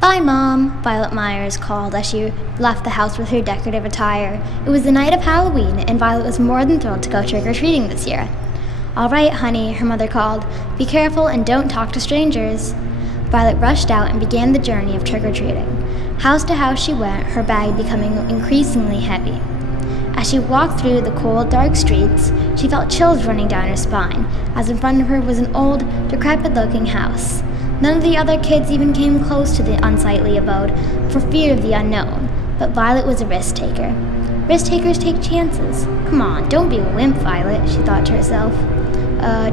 "Bye, Mom," Violet Myers called as she left the house with her decorative attire. It was the night of Halloween, and Violet was more than thrilled to go trick-or-treating this year. "All right, honey," her mother called. "Be careful and don't talk to strangers." Violet rushed out and began the journey of trick-or-treating. House to house she went, her bag becoming increasingly heavy. As she walked through the cold, dark streets, she felt chills running down her spine, as in front of her was an old, decrepit-looking house. None of the other kids even came close to the unsightly abode, for fear of the unknown, but Violet was a risk-taker. Risk-takers take chances. "Come on, don't be a wimp, Violet," she thought to herself.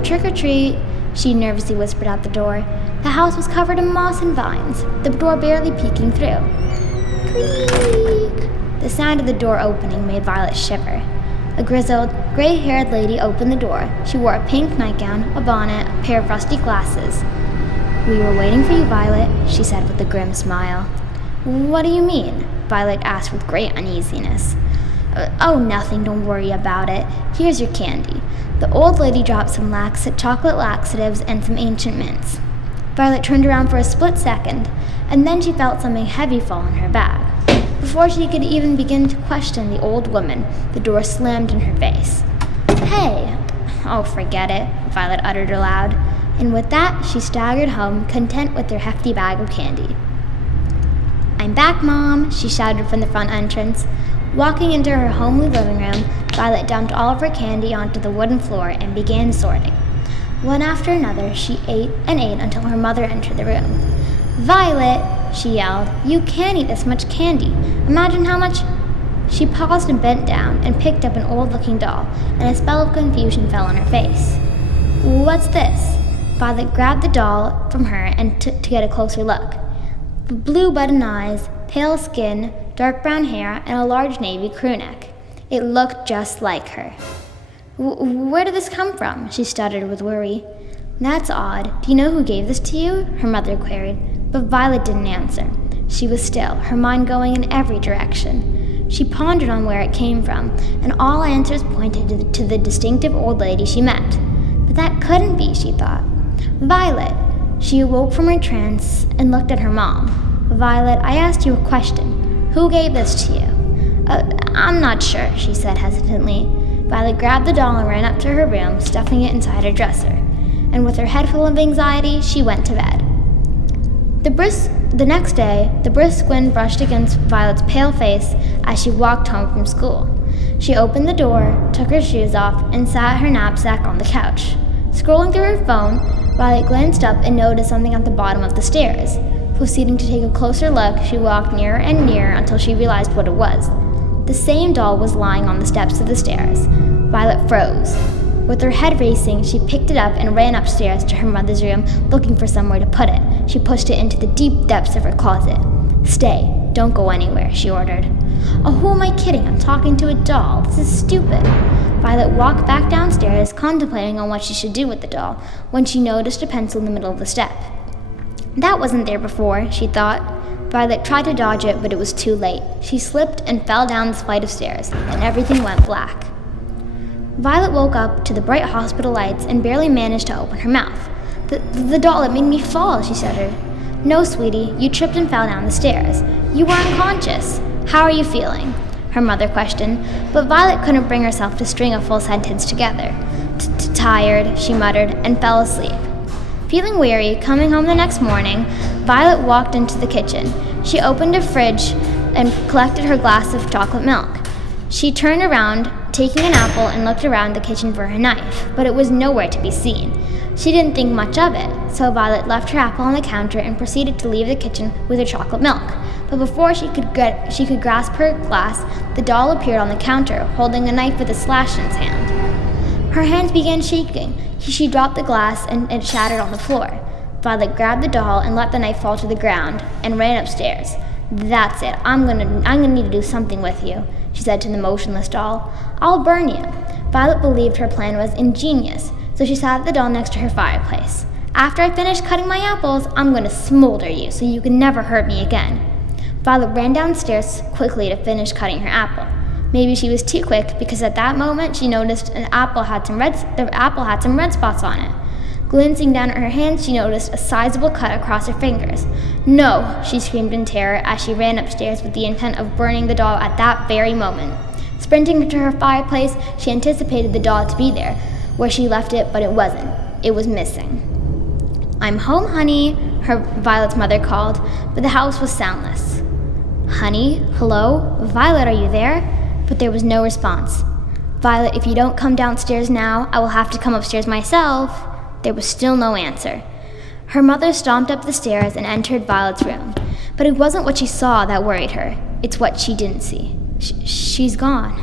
Trick-or-treat," she nervously whispered out the door. The house was covered in moss and vines, the door barely peeking through. Creak! The sound of the door opening made Violet shiver. A grizzled, gray-haired lady opened the door. She wore a pink nightgown, a bonnet, a pair of rusty glasses. "We were waiting for you, Violet," she said with a grim smile. "What do you mean?" Violet asked with great uneasiness. "Oh, nothing, don't worry about it. Here's your candy." The old lady dropped some chocolate laxatives and some ancient mints. Violet turned around for a split second, and then she felt something heavy fall in her bag. Before she could even begin to question the old woman, the door slammed in her face. "Hey!" "Oh, forget it," Violet uttered aloud. And with that, she staggered home, content with her hefty bag of candy. "I'm back, Mom," she shouted from the front entrance. Walking into her homely living room, Violet dumped all of her candy onto the wooden floor and began sorting. One after another, she ate and ate until her mother entered the room. "Violet," she yelled, "you can't eat this much candy. Imagine how much—" She paused and bent down and picked up an old-looking doll, and a spell of confusion fell on her face. "What's this?" Violet grabbed the doll from her and to get a closer look. Blue button eyes, pale skin, dark brown hair, and a large navy crew neck. It looked just like her. "Where did this come from?" she stuttered with worry. "That's odd. Do you know who gave this to you?" her mother queried. But Violet didn't answer. She was still, her mind going in every direction. She pondered on where it came from, and all answers pointed to the distinctive old lady she met. But that couldn't be, she thought. "Violet!" She awoke from her trance and looked at her mom. "Violet, I asked you a question. Who gave this to you?" I'm not sure," she said hesitantly. Violet grabbed the doll and ran up to her room, stuffing it inside her dresser. And with her head full of anxiety, she went to bed. The next day, the brisk wind brushed against Violet's pale face as she walked home from school. She opened the door, took her shoes off, and sat her knapsack on the couch. Scrolling through her phone, Violet glanced up and noticed something at the bottom of the stairs. Proceeding to take a closer look, she walked nearer and nearer until she realized what it was. The same doll was lying on the steps of the stairs. Violet froze. With her head racing, she picked it up and ran upstairs to her mother's room, looking for somewhere to put it. She pushed it into the deep depths of her closet. "Stay. Don't go anywhere," she ordered. "Oh, who am I kidding? I'm talking to a doll. This is stupid." Violet walked back downstairs, contemplating on what she should do with the doll, when she noticed a pencil in the middle of the step. That wasn't there before, she thought. Violet tried to dodge it, but it was too late. She slipped and fell down the flight of stairs, and everything went black. Violet woke up to the bright hospital lights and barely managed to open her mouth. The doll, it made me fall," she stuttered. "No, sweetie, you tripped and fell down the stairs. You were unconscious. How are you feeling?" her mother questioned, but Violet couldn't bring herself to string a full sentence together. "Tired," she muttered, and fell asleep. Feeling weary, coming home the next morning, Violet walked into the kitchen. She opened a fridge and collected her glass of chocolate milk. She turned around, taking an apple, and looked around the kitchen for her knife, but it was nowhere to be seen. She didn't think much of it, so Violet left her apple on the counter and proceeded to leave the kitchen with her chocolate milk. But before she could grasp her glass, the doll appeared on the counter, holding a knife with a slash in its hand. Her hands began shaking. She dropped the glass and it shattered on the floor. Violet grabbed the doll and let the knife fall to the ground and ran upstairs. "That's it. I'm gonna need to do something with you," she said to the motionless doll. "I'll burn you." Violet believed her plan was ingenious, so she sat the doll next to her fireplace. "After I finish cutting my apples, I'm going to smolder you so you can never hurt me again." Violet ran downstairs quickly to finish cutting her apple. Maybe she was too quick, because at that moment she noticed the apple had some red spots on it. Glancing down at her hands, she noticed a sizable cut across her fingers. "No!" she screamed in terror as she ran upstairs with the intent of burning the doll at that very moment. Sprinting to her fireplace, she anticipated the doll to be there, where she left it, but it wasn't. It was missing. "I'm home, honey," Violet's mother called, but the house was soundless. "Honey? Hello? Violet, are you there?" But there was no response. "Violet, if you don't come downstairs now, I will have to come upstairs myself." There was still no answer. Her mother stomped up the stairs and entered Violet's room. But it wasn't what she saw that worried her. It's what she didn't see. She's gone.